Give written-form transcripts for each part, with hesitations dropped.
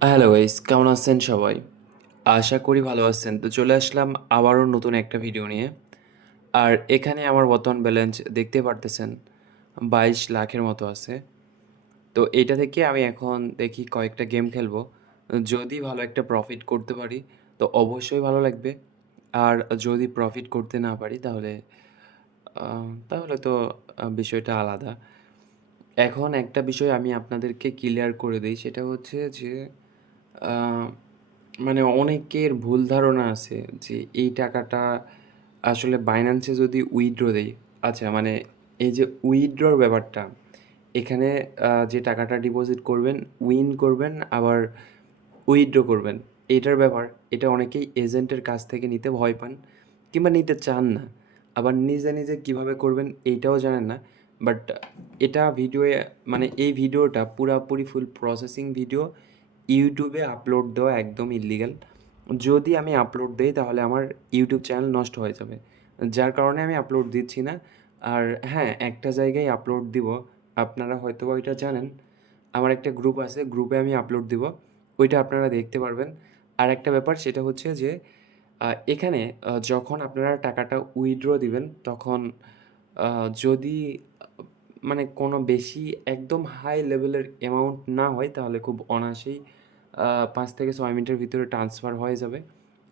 Hello guys, কেমন আছেন সবাই? আশা করি ভালো আছেন। তো চলে আসলাম আবারও নতুন একটা ভিডিও নিয়ে। আর এখানে আমার বর্তমান ব্যালেন্স দেখতে পারতেছেন 22 লাখের মতো আছে। তো এইটা থেকে আমি এখন দেখি কয়েকটা গেম খেলবো। যদি ভালো একটা প্রফিট করতে পারি তো অবশ্যই ভালো লাগবে। আর যদি প্রফিট করতে না পারি তাহলে তো বিষয়টা আলাদা। এখন একটা বিষয় আমি আপনাদেরকে ক্লিয়ার করে দেই, সেটা হচ্ছে যে আ মানে অনেকের ভুল ধারণা আছে যে এই টাকাটা আসলে বাইন্যান্সে যদি উইথড্র দেই, আচ্ছা মানে এই যে উইথড্রর ব্যাপারটা, এখানে যে টাকাটা ডিপোজিট করবেন, উইন করবেন আবার উইথড্র করবেন। এটার ব্যাপার, এটা অনেকেই এজেন্টের কাছ থেকে নিতে ভয় পান কিংবা নিতে চান না। আবার নিজে, নিজে কিভাবে করবেন এইটাও জানেন না। বাট এটা ভিডিওয়ে মানে এই ভিডিওটা পুরাপুরি ফুল প্রসেসিং ভিডিও ইউটিউবে আপলোড দেওয়া একদম ইল্লিগাল। যদি আমি আপলোড দেই তাহলে আমার ইউটিউব চ্যানেল নষ্ট হয়ে যাবে। যার কারণে আমি আপলোড দিচ্ছি না। আর হ্যাঁ, একটা জায়গায় আপলোড দিব। আপনারা হয়তোবা ওইটা জানেন। আমার একটা গ্রুপ আছে, গ্রুপে আমি আপলোড দিব। ওইটা আপনারা দেখতে পারবেন। আরেকটা ব্যাপার সেটা হচ্ছে যে এখানে যখন আপনারা টাকাটা উইথড্র দিবেন তখন যদি মানে কোনো বেশি একদম হাই লেভেলের অ্যামাউন্ট না হয় তাহলে খুব অনায়াসেই ৫ থেকে ৬ মিনিটের ভিতরে ট্রান্সফার হয়ে যাবে।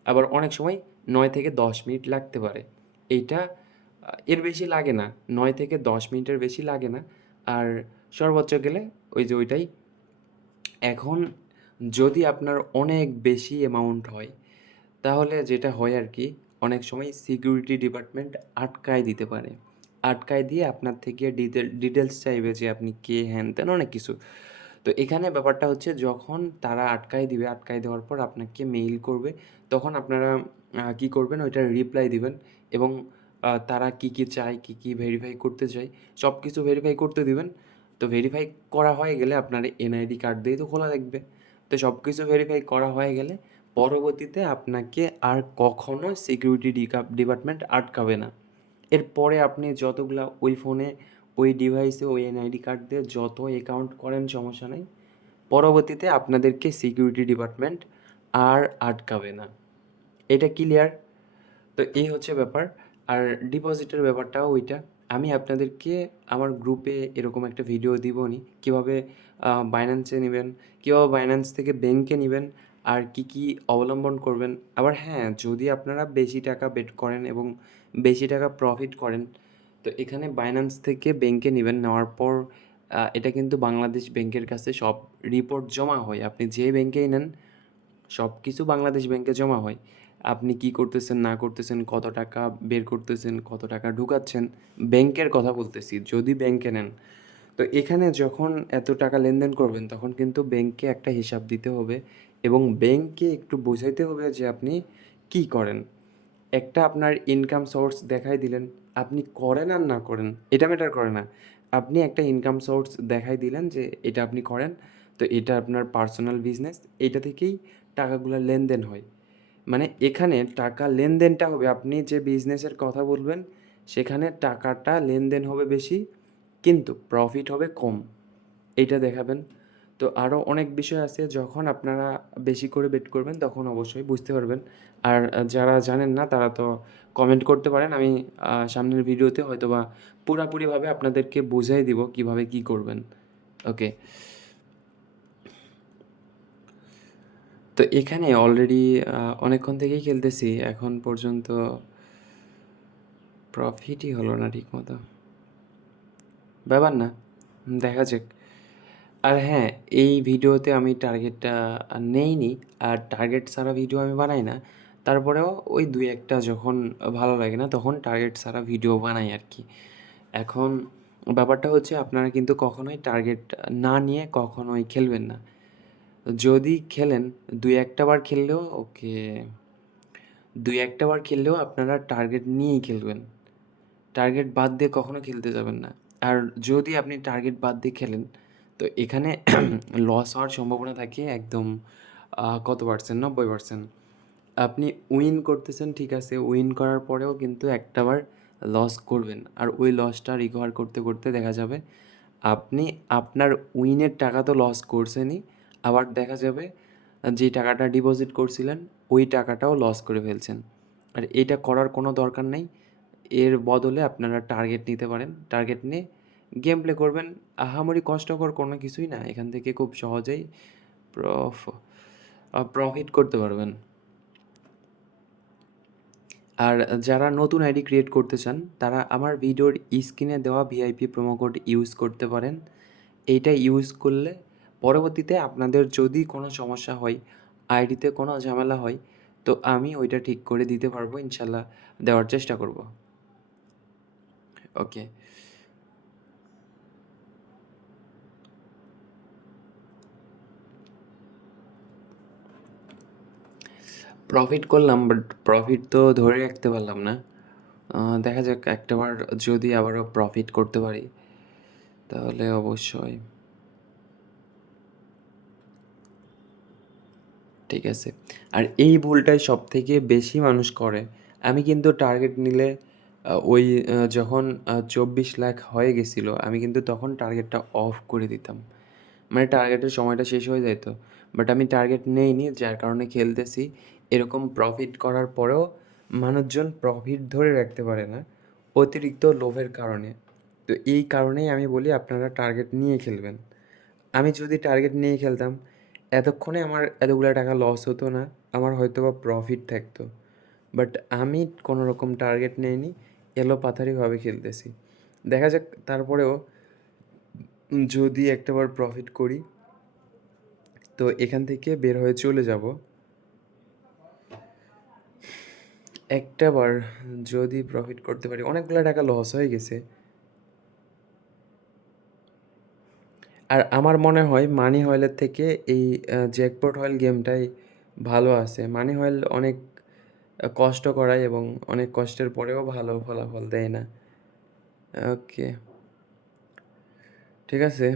আবার অনেক সময় ৯ থেকে ১০ মিনিট লাগতে পারে। এইটা এর বেশি লাগে না। ৯ থেকে ১০ মিনিটের বেশি লাগে না। আর সর্বোচ্চ গেলে ওই যে ওইটাই। এখন যদি আপনার অনেক বেশি অ্যামাউন্ট হয়, তাহলে যেটা হয় আরকি, অনেক সময় সিকিউরিটি ডিপার্টমেন্ট আটকায় দিতে পারে। আটকায় দিয়ে আপনার থেকে ডিটেইলস চাইবে যে আপনি কে, হ্যান-ত্যান অনেক কিছু। তো এখানে ব্যাপারটা হচ্ছে যখন তারা আটকায় দিবে, আটকায় দেওয়ার পর আপনাকে মেইল করবে, তখন আপনারা কি করবেন ওইটার রিপ্লাই দিবেন এবং তারা কি, কি চায়, কি, কি ভেরিফাই করতে চায়, সব কিছু ভেরিফাই করতে দিবেন। তো ভেরিফাই করা হয়ে গেলে আপনার এনআইডি কার্ড দিয়েই তো খোলা থাকবে। তো সব কিছু ভেরিফাই করা হয়ে গেলে পরবর্তীতে আপনাকে আর কখনো সিকিউরিটি ডিপার্টমেন্ট আটকাবে না। এরপরে আপনি যতগুলা ওই ফোনে, ওই ডিভাইসে, ওই এনআইডি কার্ড দিয়ে যত অ্যাকাউন্ট করেন সমস্যা নাই। পরবর্তীতে আপনাদেরকে সিকিউরিটি ডিপার্টমেন্ট আর আটকাবে না। এটা ক্লিয়ার? তো এই হচ্ছে ব্যাপার। আর ডিপোজিটের ব্যাপারটাও ওইটা। আমি আপনাদেরকে আমার গ্রুপে এরকম একটা ভিডিও দিবনি, কীভাবে বাইন্যান্সে নিবেন, কীভাবে বাইন্যান্স থেকে ব্যাংকে নিবেন, আর কি, কি অবলম্বন করবেন। আবার হ্যাঁ, যদি আপনারা বেশি টাকা বেট করেন এবং বেশি টাকা প্রফিট করেন, তো এখানে বাইন্যান্স থেকে ব্যাংকে নিবেন। নেওয়ার পর এটা কিন্তু বাংলাদেশ ব্যাংকের কাছে সব রিপোর্ট জমা হয়। আপনি যে ব্যাংকেই নেন সবকিছু বাংলাদেশ ব্যাংকে জমা হয়। আপনি কি করতেছেন না করতেছেন, কত টাকা বের করতেছেন, কত টাকা ঢুকাচ্ছেন, ব্যাংকের কথা বলতেছি, যদি ব্যাংকে নেন। তো এখানে যখন এত টাকা লেনদেন করবেন তখন কিন্তু ব্যাংকে একটা হিসাব দিতে হবে এবং ব্যাংককে একটু বোঝাইতে হবে যে আপনি কি করেন। একটা আপনার ইনকাম সোর্স দেখাই দিলেন, আপনি করেন আর না করেন এটা ম্যাটার করে না। আপনি একটা ইনকাম সোর্স দেখাই দিলেন যে এটা আপনি করেন, তো এটা আপনার পার্সোনাল বিজনেস, এইটা থেকেই টাকাগুলা লেনদেন হয়। মানে এখানে টাকা লেনদেনটা হবে, আপনি যে বিজনেসের কথা বলবেন সেখানে টাকাটা লেনদেন হবে বেশি কিন্তু প্রফিট হবে কম। এইটা দেখাবেন। তো আরও অনেক বিষয় আছে, যখন আপনারা বেশি করে বেট করবেন তখন অবশ্যই বুঝতে পারবেন। আর যারা জানেন না তারা তো কমেন্ট করতে পারেন। আমি সামনের ভিডিওতে হয়তোবা পুরাপুরিভাবে আপনাদেরকে বুঝাই দিব কিভাবে কি করবেন। ওকে। তো এখানে অলরেডি অনেকক্ষণ থেকেই খেলতেছি। এখন পর্যন্ত প্রফিটই হলো না ঠিকমতো। ব্যাপার না, দেখা যাক। আর হ্যাঁ, এই ভিডিওতে আমি টার্গেটটা নেইনি। আর টার্গেট ছাড়া ভিডিও আমি বানাই না। তারপরেও ওই ২-১ টা যখন ভালো লাগে না তখন টার্গেট ছাড়া ভিডিও বানাই আরকি। এখন ব্যাপারটা হচ্ছে আপনারা কিন্তু কখনোই টার্গেট না নিয়ে কখনোই খেলবেন না। যদি খেলেন ২-১ টা বার খেললেও ওকে, ২-১ টা বার খেললেও আপনারা টার্গেট নিয়েই খেলবেন। টার্গেট বাদ দিয়ে কখনো খেলতে যাবেন না। আর যদি আপনি টার্গেট বাদ দিয়ে খেলেন, তো এখানে লস হওয়ার সম্ভাবনা থাকে একদম কত পার্সেন্ট? ৯০%। আপনি উইন করতেছেন ঠিক আছে, উইন করার পরেও কিন্তু একটা বার লস করবেন। আর ওই লসটা রিকভার করতে, করতে দেখা যাবে আপনি আপনার উইনের টাকা তো লস করছেনই, আবার দেখা যাবে যেই টাকাটা ডিপোজিট করছিলেন ওই টাকাটাও লস করে ফেলছেন। আর এটা করার কোনো দরকার নাই। এর বদলে আপনারা টার্গেট নিতে পারেন। টার্গেট নিয়ে গেম প্লে করবেন। আহামরি কষ্টকর কোনো কিছুই না। এখান থেকে খুব সহজেই প্রফ প্রফিট করতে পারবেন। আর যারা নতুন আইডি ক্রিয়েট করতে চান, তারা আমার ভিডিওর স্ক্রিনে দেওয়া ভিআইপি প্রোমো কোড ইউজ করতে পারেন। এইটা ইউজ করলে পরবর্তীতে আপনাদের যদি কোনো সমস্যা হয়, আইডিতে কোনো ঝামেলা হয়, তো আমি ওইটা ঠিক করে দিতে পারবো। ইনশাল্লাহ দেওয়ার চেষ্টা করব। ওকে। প্রফিট করলাম, বাট প্রফিট তো ধরে রাখতে পারলাম না। দেখা যাক একটাবার যদি আবারও প্রফিট করতে পারি, তাহলে অবশ্যই ঠিক আছে। আর এই ভুলটাই সবথেকে বেশি মানুষ করে। আমি কিন্তু টার্গেট নিলে ওই যখন ২৪ লাখ হয়ে গেছিলো, আমি কিন্তু তখন টার্গেটটা অফ করে দিতাম। মানে টার্গেটের সময়টা শেষ হয়ে যাইত। বাট আমি টার্গেট নেইনি, যার কারণে খেলতেছি। এরকম প্রফিট করার পরেও মানুষজন প্রফিট ধরে রাখতে পারে না, অতিরিক্ত লোভের কারণে। তো এই কারণেই আমি বলি আপনারা টার্গেট নিয়ে খেলবেন। আমি যদি টার্গেট নিয়ে খেলতাম, এতক্ষণে আমার এতগুলা টাকা লস হতো না, আমার হয়তোবা প্রফিট থাকতো। বাট আমি কোনো রকম টার্গেট নেইনি, এলোপাথারিভাবে খেলতেছি। দেখা যাক তারপরেও যদি একটাবার প্রফিট করি, তো এখান থেকে বের হয়ে চলে যাব। একটাবার যদি প্রফিট করতে পারি, অনেকগুলা টাকা লস হয়ে গেছে। আর আমার মনে হয় মানি হয়েলের থেকে এই জ্যাকপট হয়েল গেমটাই ভালো আছে। মানি হয়েল অনেক কষ্ট করায় এবং অনেক কষ্টের পরেও ভালো ফলাফল দেয় না। ওকে, ঠিক আছে।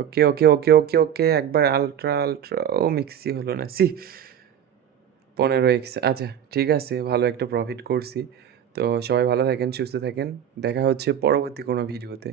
ওকে, ওকে, ওকে, ওকে, ওকে। একবার আল্ট্রা, আল্ট্রা ও মিক্সি হলো না। 15x। আচ্ছা, ঠিক আছে। ভালো একটা প্রফিট করছি। তো সবাই ভালো থাকেন, সুস্থ থাকেন। দেখা হচ্ছে পরবর্তী কোনো ভিডিওতে।